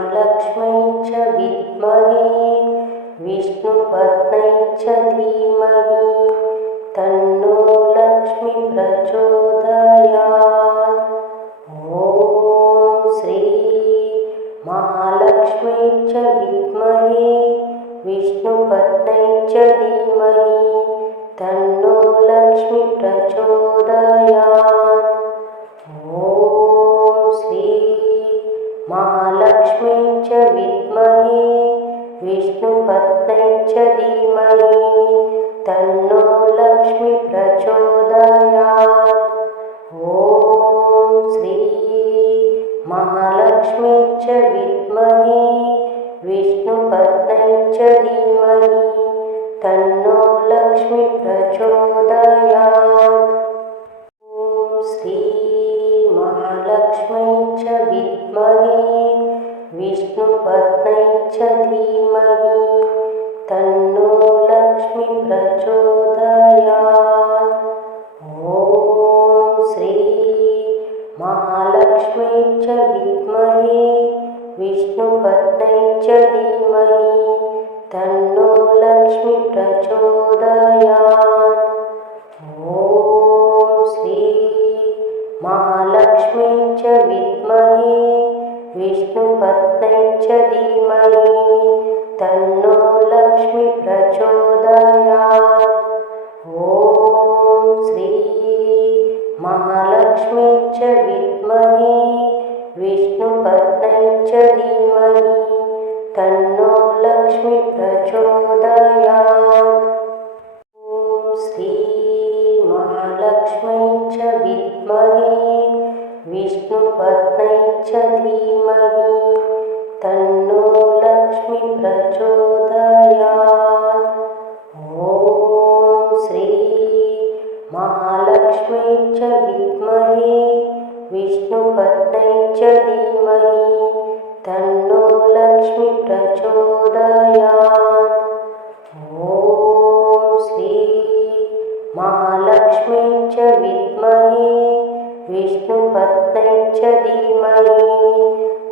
महालक्ष्म्यै च विद्महे विष्णुपत्न्यै च धीमहि तन्नो लक्ष्मी प्रचोदयात्। ॐ श्री महालक्ष्म्यै च विद्महे विष्णुपत्न्यै च धीमहि तन्नो लक्ष्मी प्रचोदयात्। ॐ श्री महालक्ष्म्यै च विद्महे विष्णुपत्न्यै च धीमहि तन्नो लक्ष्मी प्रचोदयात्। ॐ श्री महालक्ष्म्यै च विद्महे विष्णुपत्न्यै च धीमहि तन्नो लक्ष्मी प्रचोदयात्। ॐ श्री महालक्ष्म्यै च विद्महे विष्णुपत्न्यै च धीमहि तन्नो लक्ष्मी प्रचोदयात्। ॐ श्री महालक्ष्म्यै च विद्महे विष्णुपत्न्यै च धीमहि तन्नो लक्ष्मी प्रचोदयात्। ॐ श्री महालक्ष्म्यै च विद्महे विष्णुपत्न्यै च धीमहि तन्नो लक्ष्मी प्रचोदयात्। ॐ श्री महालक्ष्म्यै च विद्महे विष्णुपत्न्यै च धीमहि तन्नो लक्ष्मी प्रचोदयात्। ॐ श्री महालक्ष्म्यै च विद्महे विष्णुपत्न्यै च धीमहि तन्नो लक्ष्मी प्रचोदयात्। ॐ श्री महालक्ष्म्यै च विद्महे विष्णुपत्न्यै च धीमहि तन्नो लक्ष्मी प्रचोदयात्। ॐ श्री महालक्ष्म्यै च विद्महे विष्णुपत्न्यै च धीमहि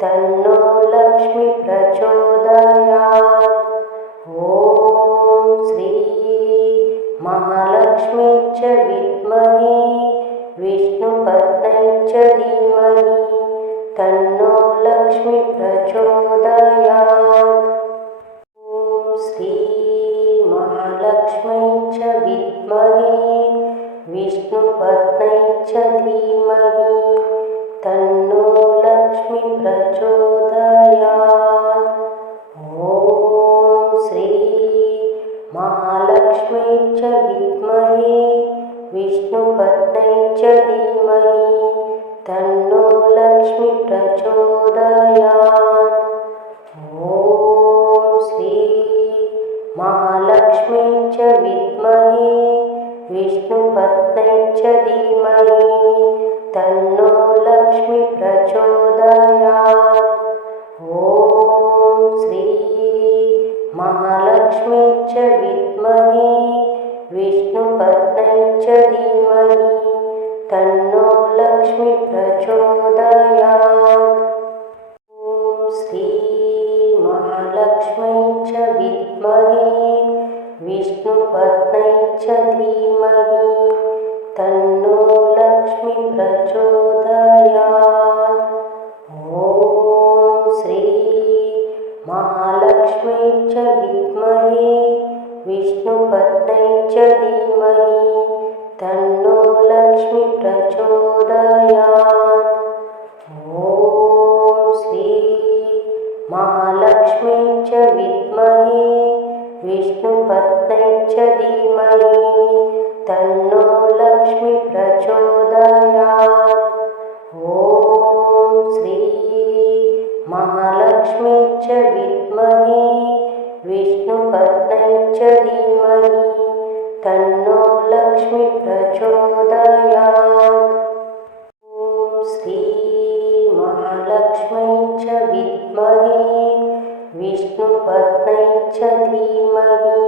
तन्नो लक्ष्मी प्रचोदयात्। ॐ श्री महालक्ष्म्यै च विद्महे विष्णुपत्न्यै च धीमहि तन्नो लक्ष्मी प्रचोदयात्। ॐ श्री महालक्ष्म्यै च विद्महे विष्णुपत्न्यै च धीमहि तन्नो लक्ष्मी प्रचोदयात्। ॐ श्री महालक्ष्म्यै च विद्महे विष्णुपत्न्यै च धीमहि तन्नो लक्ष्मी प्रचोदयात्। ॐ श्री महालक्ष्म्यै च विद्महे विष्णुपत्न्यै च धीमहि तन्नो लक्ष्मी प्रचोदयात्। ॐ श्री महालक्ष्म्यै च विद्महे विष्णुपत्न्यै च धीमहि तन्नो लक्ष्मी प्रचोदयात्। ॐ श्री महालक्ष्म्यै च विद्महे विष्णुपत्न्यै च धीमहि तन्नो लक्ष्मी प्रचोदयात्। ॐ श्री महालक्ष्म्यै च विद्महे विष्णुपत्न्यै च धीमहि तन्नो लक्ष्मी प्रचोदयात्। ॐ श्री महालक्ष्म्यै च विद्महे विष्णुपत्न्यै च धीमहि तन्नो लक्ष्मी प्रचोदयात्। ॐ श्री महालक्ष्म्यै च विद्महे विष्णुपत्न्यै च धीमहि तन्नो लक्ष्मी प्रचोदयात्। ॐ श्री महालक्ष्म्यै च विद्महे विष्णुपत्न्यै च धीमहि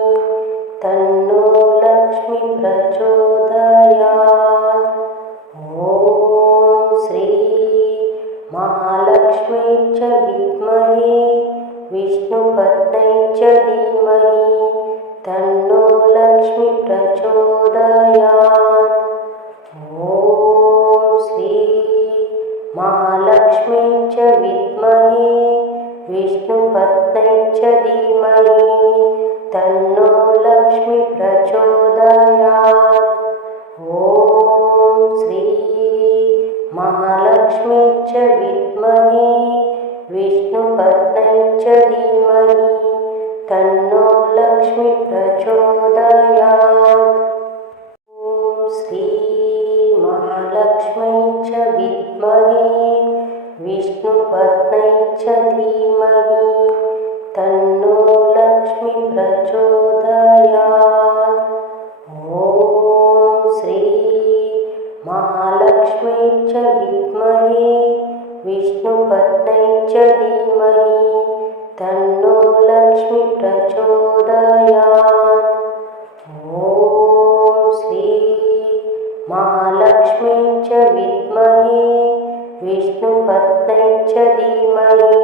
तन्नो लक्ष्मी प्रचोदयात्। ॐ श्री महालक्ष्म्यै च च विद्महे विष्णुपत्न्यै च धीमहि तन्नो लक्ष्मी प्रचोदयात्। ॐ श्री महालक्ष्मी च विद्महे विष्णुपत्न्यै च धीमहि तन्नो लक्ष्मी प्रचोदयात्। ॐ श्री महालक्ष्मी च विद्महे विष्णुपत्न्यै च धीमहि तन्नो लक्ष्मी प्रचोदयात्। ॐ श्री महालक्ष्मी च विद्महे विष्णुपत्न्यै च धीमहि तन्नो लक्ष्मी प्रचोदयात्। ॐ श्री महालक्ष्मी च विद्महे विष्णुपत्न्यै च धीमहि तन्नो लक्ष्मी प्रचोदयात्। ॐ श्री महालक्ष्मी च विद्महे विष्णुपत्न्यै च धीमहि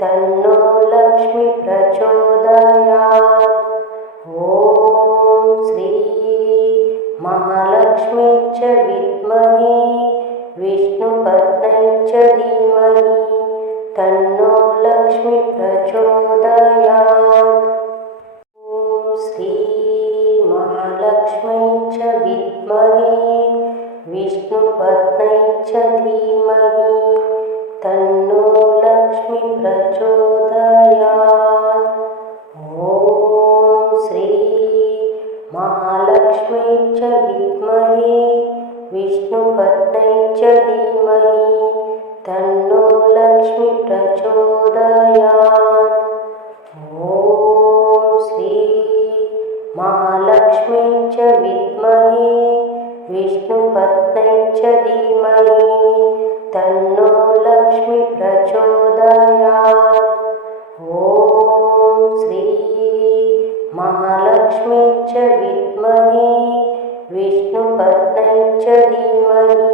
तन्नो लक्ष्मी प्रचोदयात्। ॐ श्री महालक्ष्मी च विद्महे विष्णुपत्न्यै च धीमहि तन्नो लक्ष्मी प्रचोदयात्। ॐ श्री महालक्ष्मी च विद्महे विष्णुपत्न्यै च धीमहि तन्नो लक्ष्मी प्रचोदयात्। ॐ श्री महालक्ष्मी च विद्महे विष्णुपत्न्यै च धीमहि तन्नो लक्ष्मी प्रचोदयात्। ॐ श्री महालक्ष्मी च विद्महे विष्णुपत्न्यै च धीमहि तन्नो लक्ष्मी प्रचोदयात्। ॐ श्री महालक्ष्मी च विद्महे विष्णुपत्न्यै च धीमहि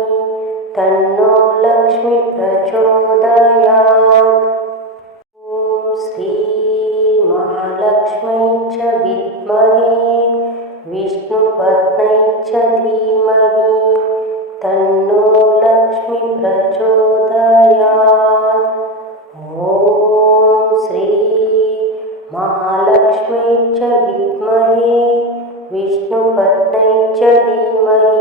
तन्नो लक्ष्मी प्रचोदयात्। ॐ श्री महालक्ष्मी च विद्महे विष्णुपत्न्यै च धीमहि तन्नो लक्ष्मी प्रचोदयात्। ॐ श्री महालक्ष्मी च विद्महे विष्णुपत्न्यै च धीमहि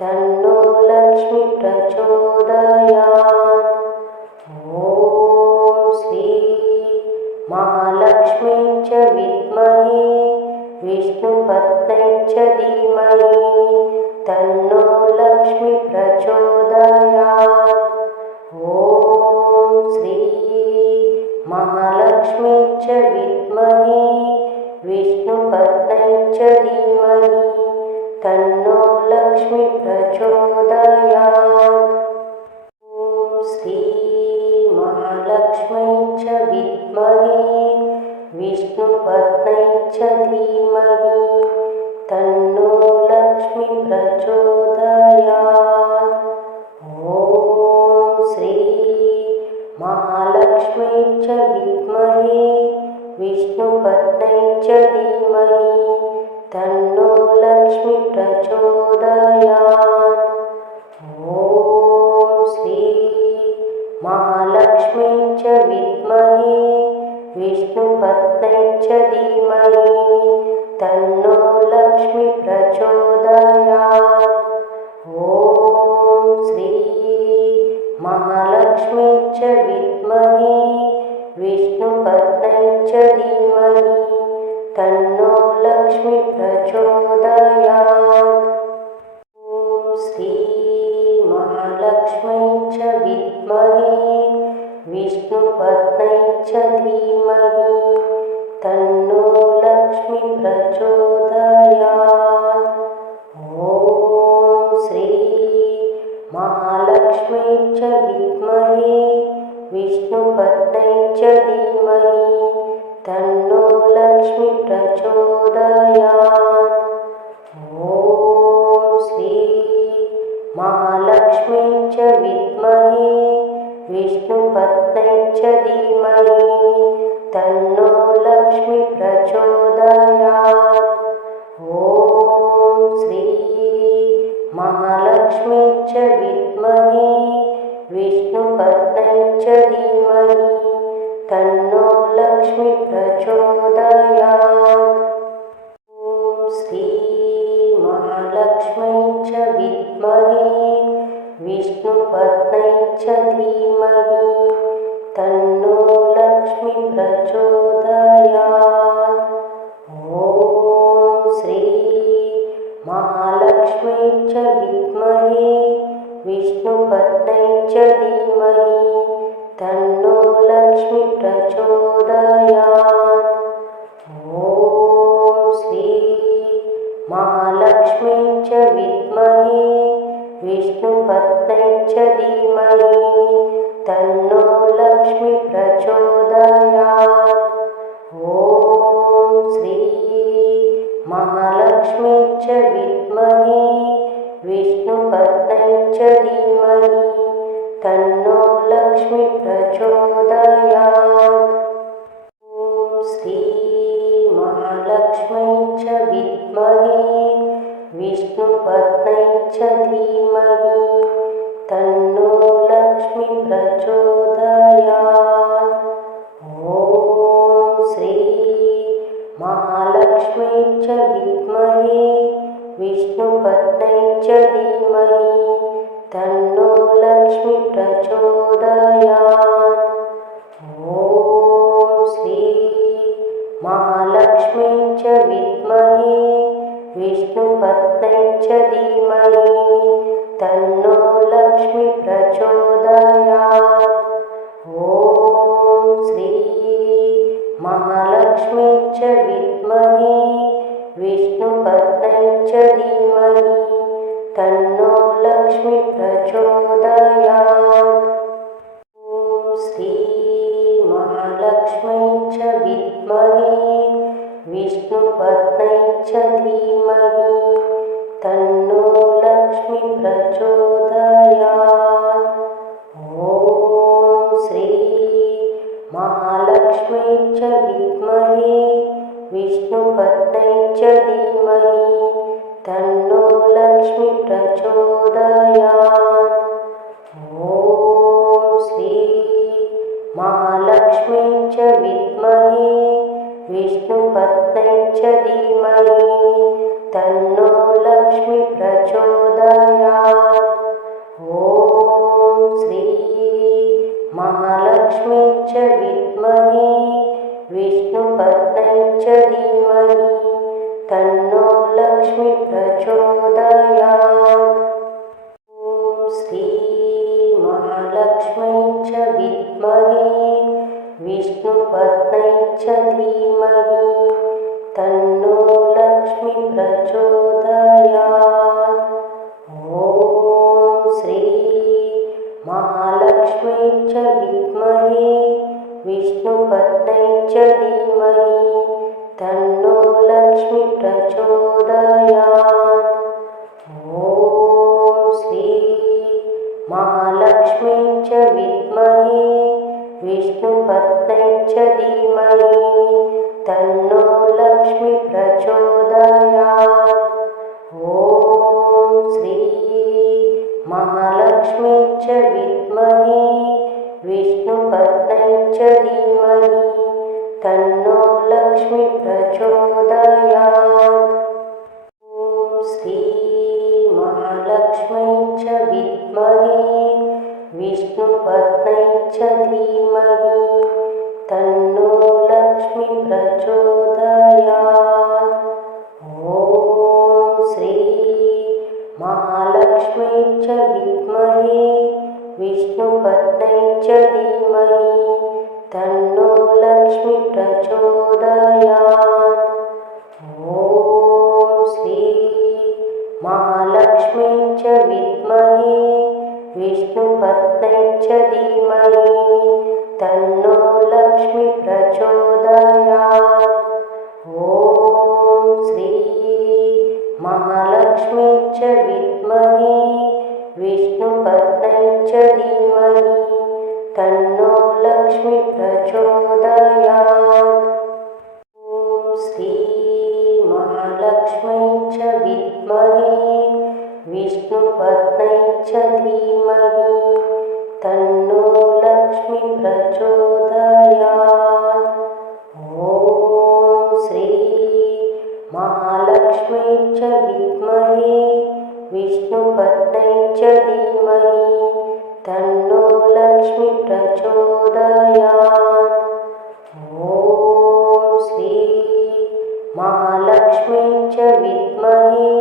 तन्नो लक्ष्मी प्रचोदयात्। ॐ श्री महालक्ष्मी च विद्महे विष्णुपत्न्यै च धीमहि तन्नो लक्ष्मी प्रचोदयात्। ॐ श्री महालक्ष्मी च विद्महे विष्णुपत्न्यै च धीमहि तन्नो लक्ष्मी प्रचोदयात्। ॐ श्री महालक्ष्मी च विद्महे विष्णुपत्न्यै च धीमहि तन्नो लक्ष्मी प्रचोदयात्। ॐ श्री महालक्ष्मी च विद्महे विष्णुपत्न्यै च धीमहि तन्नो लक्ष्मी प्रचोदयात्। ॐ श्री महालक्ष्मी च विद्महे विष्णुपत्न्यै च धीमहि तन्नो लक्ष्मी प्रचोदयात्। ॐ श्री महालक्ष्मी च विद्महे विष्णुपत्न्यै च धीमहि तन्नो लक्ष्मी प्रचोदयात्। ॐ श्री महालक्ष्मी च विद्महे विष्णुपत्न्यै च धीमहि तन्नो लक्ष्मी प्रचोदयात्। ॐ श्री महालक्ष्मी च विद्महे विष्णुपत्न्यै च धीमहि तन्नो लक्ष्मी प्रचोदयात्। ॐ श्री महालक्ष्मी च विद्महे विष्णुपत्न्यै च धीमहि तन्नो लक्ष्मी प्रचोदयात्। ॐ श्री महालक्ष्मी च विद्महे विष्णुपत्न्यै च धीमहि तन्नो लक्ष्मी प्रचोदयात्। ॐ श्री महालक्ष्म्यै च विद्महे विष्णुपत्न्यै च धीमहि तन्नो लक्ष्मी प्रचोदयात्। ॐ श्री महालक्ष्म्यै च विद्महे विष्णुपत्न्यै च धीमहि तन्नो लक्ष्मी प्रचोदयात्। ॐ श्री महालक्ष्म्यै च विद्महे विष्णुपत्न्यै च धीमहि तन्नो लक्ष्मी प्रचोदयात्। ॐ श्री महालक्ष्म्यै च विद्महे विष्णुपत्न्यै च धीमहि तन्नो लक्ष्मी प्रचोदयात्। ॐ श्री महालक्ष्म्यै च विद्महे विष्णुपत्न्यै च धीमहि तन्नो लक्ष्मी प्रचोदयात्। ॐ श्री महालक्ष्म्यै च विद्महे विष्णुपत्न्यै च धीमहि तन्नो लक्ष्मी प्रचोदयात्। ॐ श्री महालक्ष्म्यै च विद्महे विष्णुपत्न्यै च धीमहि तन्नो लक्ष्मी प्रचोदयात्। ॐ श्री महालक्ष्म्यै च विद्महे विष्णुपत्न्यै च धीमहि तन्नो लक्ष्मी प्रचोदयात्। ॐ श्री महालक्ष्म्यै च विद्महे विष्णुपत्न्यै च धीमहि तन्नो लक्ष्मी प्रचोदयात्। ॐ श्री महालक्ष्म्यै च विद्महे विष्णुपत्न्यै च धीमहि तन्नो लक्ष्मी प्रचोदयात्। ॐ श्री महालक्ष्म्यै च विद्महे विष्णुपत्न्यै च धीमहि तन्नो लक्ष्मी प्रचोदयात्। ॐ श्री महालक्ष्म्यै च विद्महे विष्णुपत्न्यै च धीमहि तन्नो लक्ष्मी प्रचोदयात्। ॐ श्री महालक्ष्म्यै च विद्महे विष्णुपत्न्यै च धीमहि तन्नो लक्ष्मी प्रचोदयात्। ॐ श्री महालक्ष्म्यै च विद्महे विष्णुपत्न्यै च धीमहि तन्नो लक्ष्मी प्रचोदयात्। ॐ श्री महालक्ष्म्यै च विद्महे विष्णुपत्न्यै च धीमहि तन्नो लक्ष्मी प्रचोदयात्। ॐ श्री महालक्ष्म्यै च विद्महे विष्णुपत्न्यै च धीमहि तन्नो लक्ष्मी प्रचोदयात्। ॐ श्री महालक्ष्म्यै च विद्महे विष्णुपत्न्यै च धीमहि तन्नो लक्ष्मी प्रचोदयात्। ॐ श्री महालक्ष्म्यै च विद्महे विष्णुपत्न्यै च धीमहि तन्नो लक्ष्मी प्रचोदयात्। ॐ श्री महालक्ष्म्यै च विद्महे विष्णुपत्न्यै च धीमहि तन्नो लक्ष्मी प्रचोदयात्। ॐ श्री महालक्ष्म्यै च विद्महे विष्णुपत्न्यै च धीमहि तन्नो लक्ष्मी प्रचोदयात्। ॐ श्री महालक्ष्मै च विद्महे विष्णुपत्न्यै च धीमहि तन्नो लक्ष्मी प्रचोदयात्। ॐ श्री महालक्ष्मै च विद्महे विष्णुपत्न्यै च धीमहि तन्नो लक्ष्मी प्रचोदयात्। ॐ श्री महालक्ष्मै च विद्महे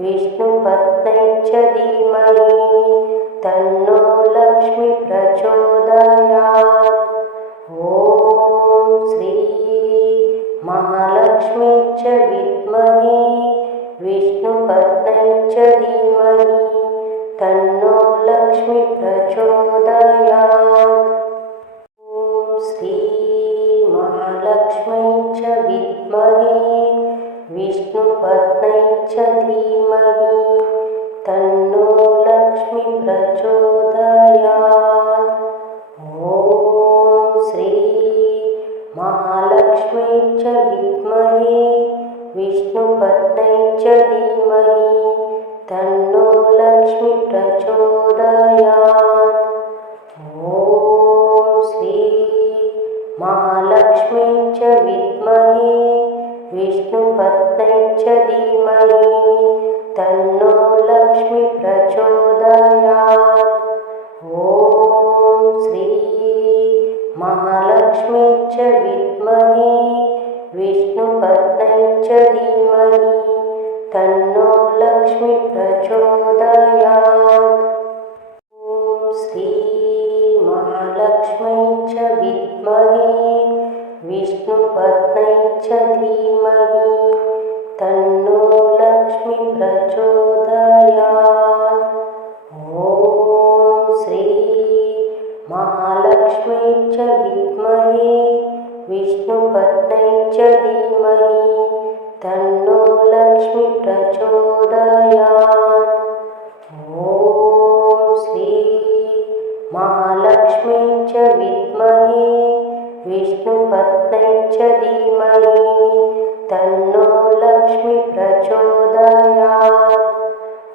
विष्णुपत्न्यै च धीमहि तन्नो लक्ष्मी प्रचोदयात्। ॐ श्री महालक्ष्मै च विद्महे विष्णुपत्न्यै च धीमहि तन्नो लक्ष्मी प्रचोदयात्। ॐ श्री महालक्ष्मै च विद्महे विष्णुपत्न्यै च धीमहि तन्नो लक्ष्मी प्रचोदयात्। ॐ श्री महालक्ष्मै च विद्महे विष्णुपत्न्यै च धीमहि तन्नो लक्ष्मी प्रचोदयात्। ॐ श्री महालक्ष्मै च विद्महे विष्णुपत्न्यै च धीमहि तन्नो लक्ष्मी प्रचोदयात्। ॐ श्री महालक्ष्मै च विद्महे विष्णुपत्न्यै च धीमहि तन्नो लक्ष्मी प्रचोदयात्। ॐ श्री महालक्ष्मै च विद्महे विष्णुपत्न्यै च धीमहि तन्नो लक्ष्मी प्रचोदयात्। ॐ श्री महालक्ष्मै च विद्महे विष्णुपत्न्यै च धीमहि तन्नो लक्ष्मी प्रचोदयात्। ॐ श्री महालक्ष्मै च विद्महे विष्णुपत्न्यै च धीमहि तन्नो लक्ष्मी प्रचोदयात्।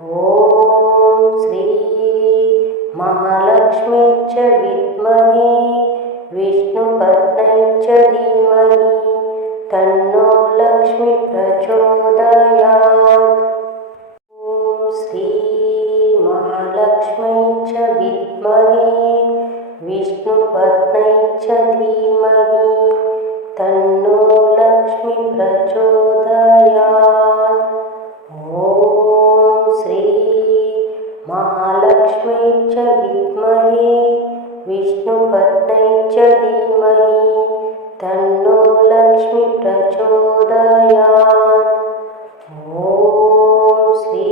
ॐ श्री महालक्ष्मै च विद्महे विष्णुपत्न्यै च धीमहि तन्नो लक्ष्मी प्रचोदयात्। ॐ श्री महालक्ष्मै च विद्महे विष्णुपत्न्यै च धीमहि तन्नो लक्ष्मी प्रचोदयात्। ॐ श्री महालक्ष्मै च विद्महे विष्णुपत्न्यै च धीमहि तन्नो लक्ष्मी प्रचोदयात्। ॐ श्री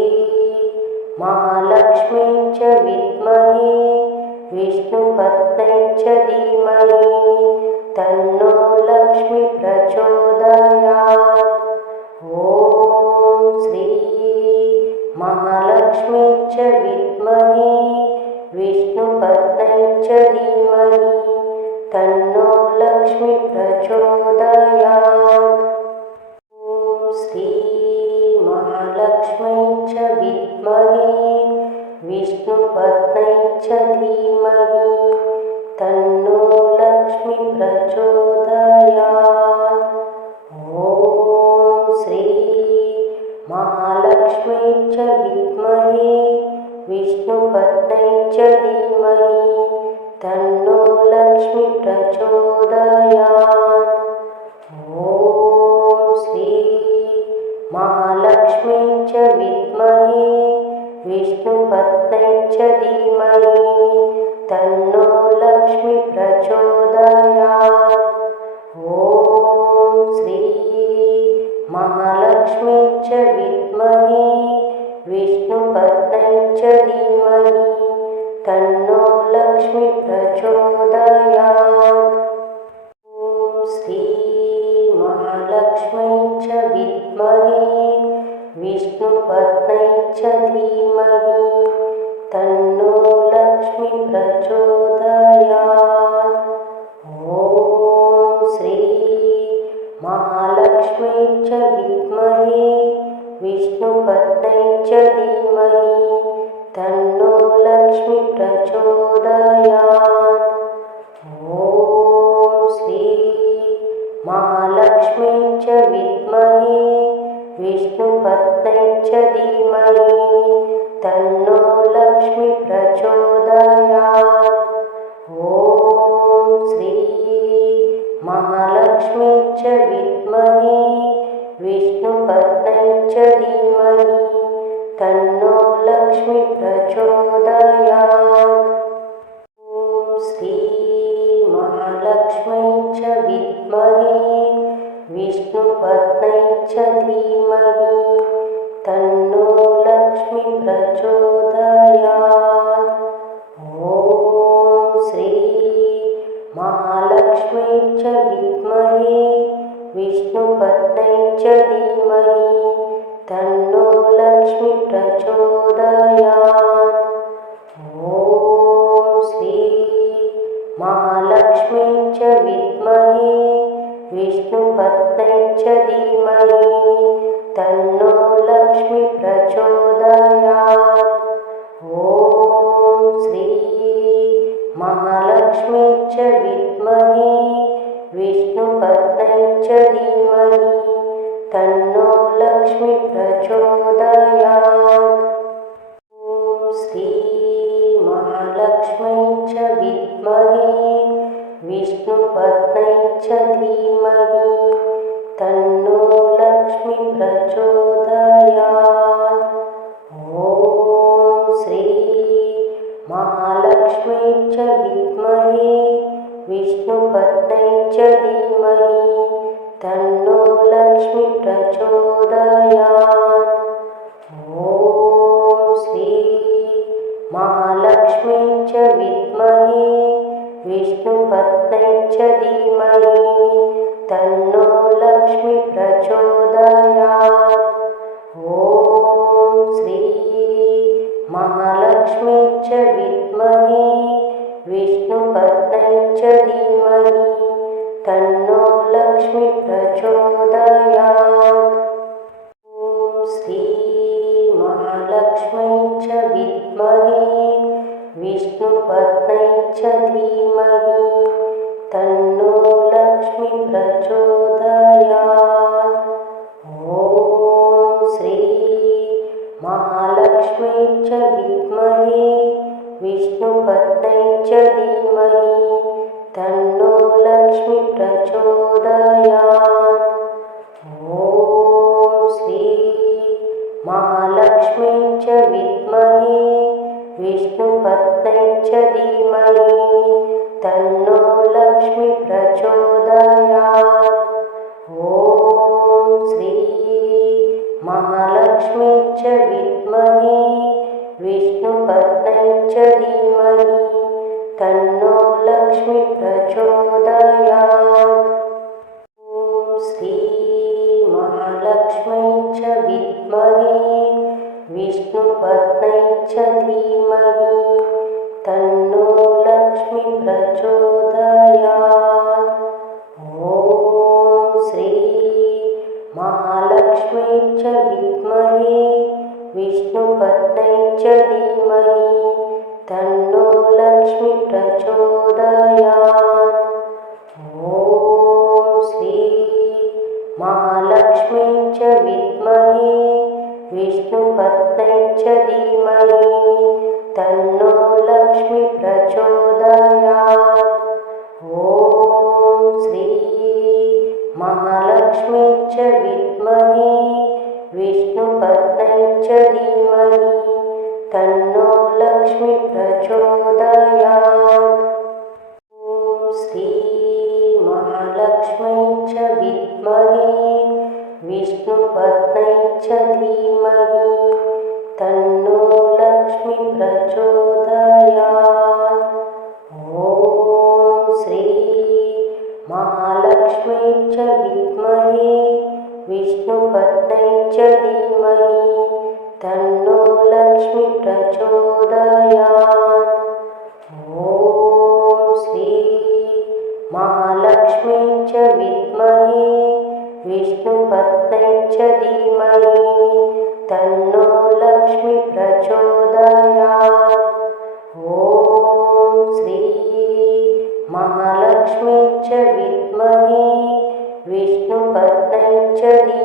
महालक्ष्मै च विद्महे विष्णुपत्न्यै च धीमहि तन्नो लक्ष्मी प्रचोदयात्। ॐ श्री महालक्ष्मै च विद्महे विष्णुपत्न्यै च धीमहि तन्नो लक्ष्मी प्रचोदयात्। ॐ श्री महालक्ष्मै च विद्महे विष्णुपत्न्यै च धीमहि तन्नो लक्ष्मी प्रचोदयात्। ॐ श्री महालक्ष्मै च विद्महे विष्णुपत्न्यै च धीमहि तन्नो लक्ष्मी प्रचोदयात्। ॐ श्री महालक्ष्मै च विद्महे विष्णुपत्न्यै च धीमहि तन्नो लक्ष्मी प्रचोदयात्। ॐ श्री महालक्ष्मै च विद्महे विष्णुपत्न्यै च धीमहि तन्नो लक्ष्मी प्रचोदयात्। ॐ श्री महालक्ष्मै च विद्महे विष्णुपत्न्यै च धीमहि तन्नो लक्ष्मी प्रचोदयात्। च धीमहि तन्नो लक्ष्मी प्रचोदयात्। ॐ श्री महालक्ष्मी च विद्महे विष्णुपत्न्यै च धीमहि तन्नो लक्ष्मी प्रचोदयात्। ॐ श्री महालक्ष्मी च विद्महे विष्णुपत्न्यै च धीमहि तन्नो लक्ष्मी प्रचोदयात्। ॐ श्री महालक्ष्म्यै च विद्महे विष्णुपत्न्यै च धीमहि तन्नो लक्ष्मी प्रचोदयात्। ॐ श्री महालक्ष्म्यै च विद्महे विष्णुपत्न्यै च धीमहि तन्नो लक्ष्मी प्रचोदयात्। ॐ श्री महालक्ष्म्यै च विद्महे विष्णुपत्न्यै च धीमहि तन्नो लक्ष्मी प्रचोदयात्। ॐ श्री महालक्ष्म्यै च विद्महे विष्णुपत्न्यै च धीमहि तन्नो लक्ष्मी प्रचोदयात्। ॐ श्री महालक्ष्म्यै च विद्महे विष्णुपत्न्यै च धीमहि तन्नो लक्ष्मी प्रचोदयात्। ॐ श्री महालक्ष्म्यै च विद्महे विष्णुपत्न्यै च धीमहि तन्नो लक्ष्मी प्रचोदयात्। ॐ श्री महालक्ष्म्यै च विद्महे विष्णुपत्न्यै च धीमहि तन्नो लक्ष्मी प्रचोदयात्। ॐ श्री महालक्ष्म्यै च विद्महे विष्णुपत्न्यै च धीमहि तन्नो लक्ष्मी प्रचोदयात्। ॐ श्री महालक्ष्म्यै च विद्महे विष्णुपत्न्यै च धीमहि तन्नो लक्ष्मी प्रचोदयात्। ॐ श्री महालक्ष्म्यै च विद्महे विष्णुपत्न्यै च धीमहि तन्नो लक्ष्मी प्रचोदयात्। ॐ श्री महालक्ष्म्यै च विद्महे विष्णुपत्न्यै च धीमहि तन्नो लक्ष्मी प्रचोदयात्। ॐ श्री महालक्ष्म्यै च विद्महे विष्णुपत्न्यै च धीमहि तन्नो लक्ष्मी प्रचोदयात्। ॐ श्री महालक्ष्म्यै च विद्महे विष्णुपत्न्यै च धीमहि तन्नो लक्ष्मी प्रचोदयात्। ॐ श्री महालक्ष्म्यै च विद्महे विष्णुपत्न्यै च धीमहि तन्नो लक्ष्मी प्रचोदयात्। ॐ श्री महालक्ष्म्यै च विद्महे विष्णुपत्न्यै च धीमहि तन्नो लक्ष्मी प्रचोदयात्। ॐ श्री महालक्ष्म्यै च विद्महे विष्णुपत्न्यै च धीमहि तन्नो लक्ष्मी प्रचोदयात्। ॐ श्री महालक्ष्म्यै च विद्महे विष्णुपत्न्यै च धीमहि तन्नो लक्ष्मी प्रचोदयात्। ॐ श्री महालक्ष्म्यै च विद्महे विष्णुपत्न्यै च धीमहि तन्नो लक्ष्मी प्रचोदयात्। ॐ श्री महालक्ष्म्यै च विद्महे विष्णुपत्न्यै च धीमहि तन्नो लक्ष्मी महालक्ष्मी च विद्महे विष्णुपत्न्यै च